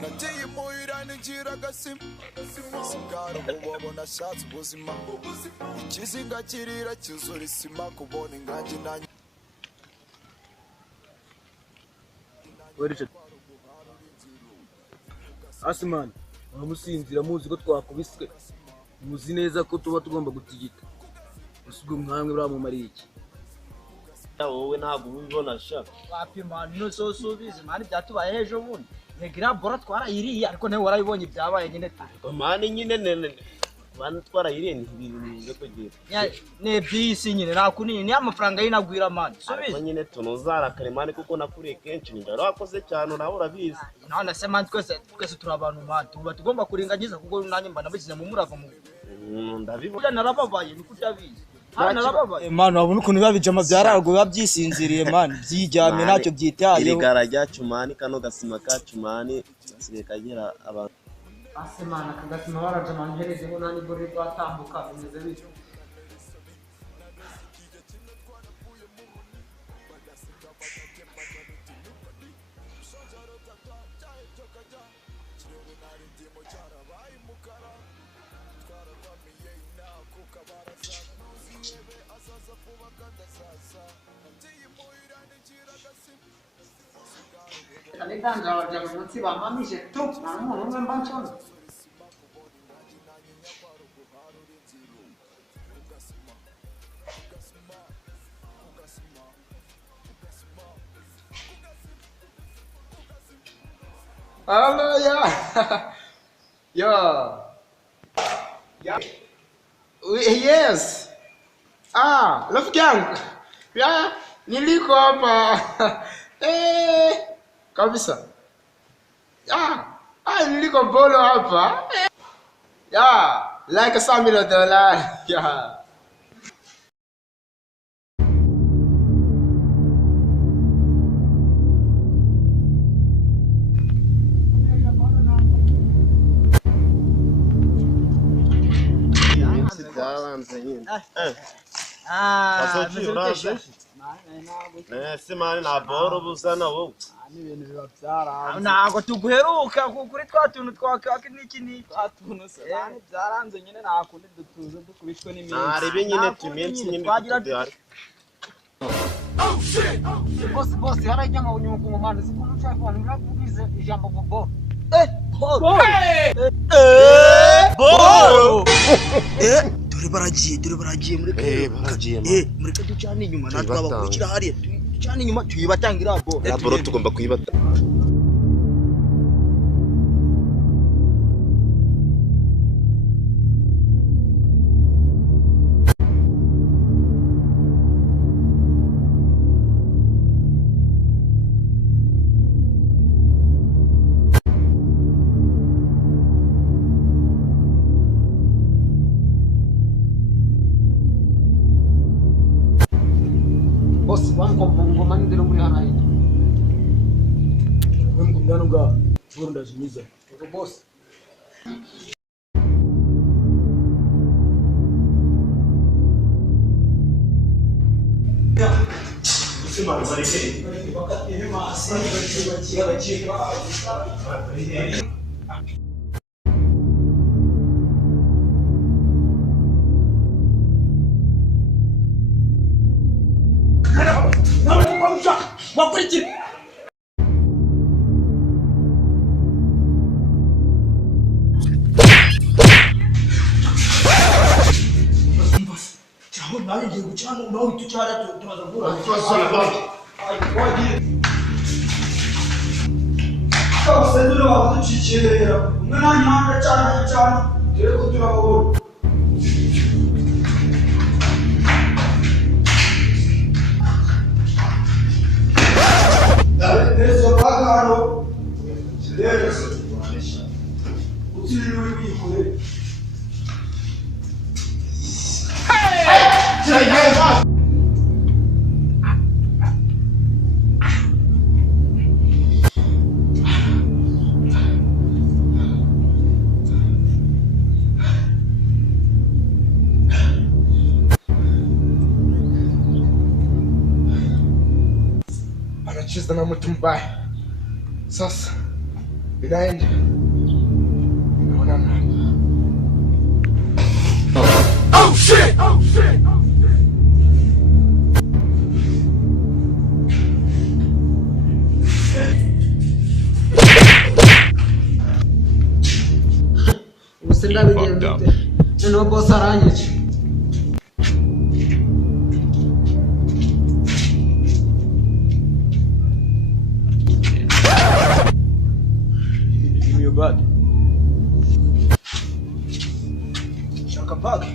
Nagiye muhira nigira agasim sigara ubona shatse ubuzima ikizinga kirira cyuzura isima kubona ingangi nanjye Asman uramusinzira muzi ko twakubiswe muzi neza ko tuba tugomba gutigita usubwo mwanwe buramumariye iki wowe ntabwo ubibona sha wapima no sosubize mani byatubaye hejo bundi negira bora twarayiriye ariko nawe warayibonye byabaye nyine mani nyine nene bana twarayiriye ni ibintu kugira ne bisi nyine nakunini ni amafaranga y'inagwira mani subize nyine tunuzara karemane kuko nakuriye kenshi ndaro wakoze cyane nawe urabizi none se mani twese turi abantu mani tuba tugomba kuringagiza kuko nanjye mba nabizize mu murava mu ndabivuga narababaye niko utabizi Manu wabona ukuntu babijama byarago babyisinziriye mani byijyamye ntacyo byitayeho irigara ryacu mani kano gasima kacu mani basigaye kagira abantu asemana kagasima baraje manhereze ngo nani bori twatambuka bimeze bityo Alexandra wajaga munsi bamamije tu namuntu umwe mbanchona Hello, yeah. Yeah. Yes. Rafiki yangu. Yeah, niliko hapa. Kabisa. Niliko bolo hapa. Yeah, like $100. Yeah. Semana na boro buzana wowe ibintu biba byara ntago tuguheruka kuri twatuntu twakaka n'iki twatuntu se byaranze nyine nakundi dutuze dukubishwe n'iminsi arebe nyine tumensi nyine tudari boss harajya mu nyungu mu manda zikuru cyane abantu bavugize ijambo bobo boro dore baragiye mureke ducane inyuma natwe abakurikira hariya ducane inyuma tuyibatangira boro tugomba kuyibata boss wangu ngoma ndero muri hana hii wewe mkundano ga bora ndazimiza boss Semana zareke wakati hema asante bakiga wakurikira cyaho nawe ngiye gucana nawe tucyara tumaza gura Abasendero baducicira umwe nanyanga cyane dore ko turabona Ndezo bagaro Ndezo utiriwe bikore sana mtu mbaya. Sasa ninaenda. Naona mlango. Oh shit! Oh shit! Você ainda eu não posso aranhar. Give me your bag. Shaka bag.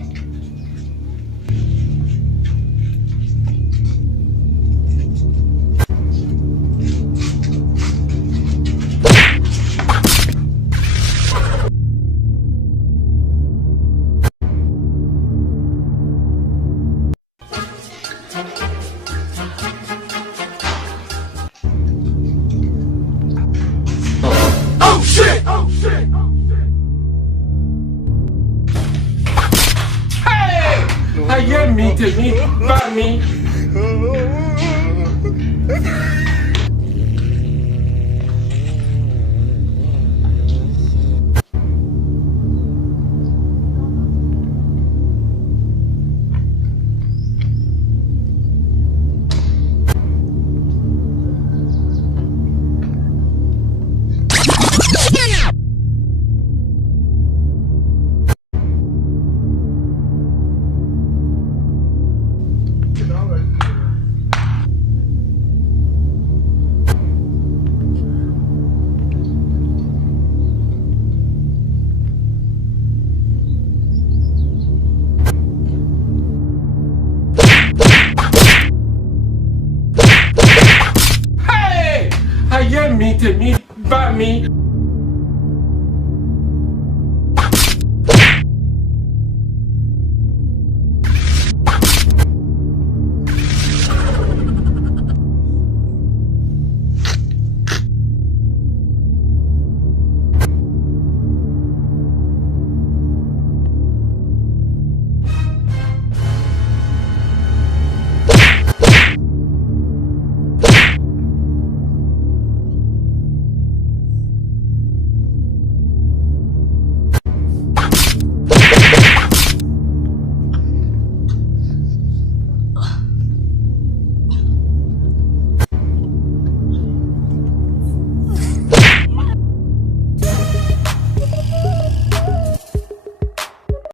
Oh shit! Oh shit! Hey! I get me to me, by me. I get me to me, by me.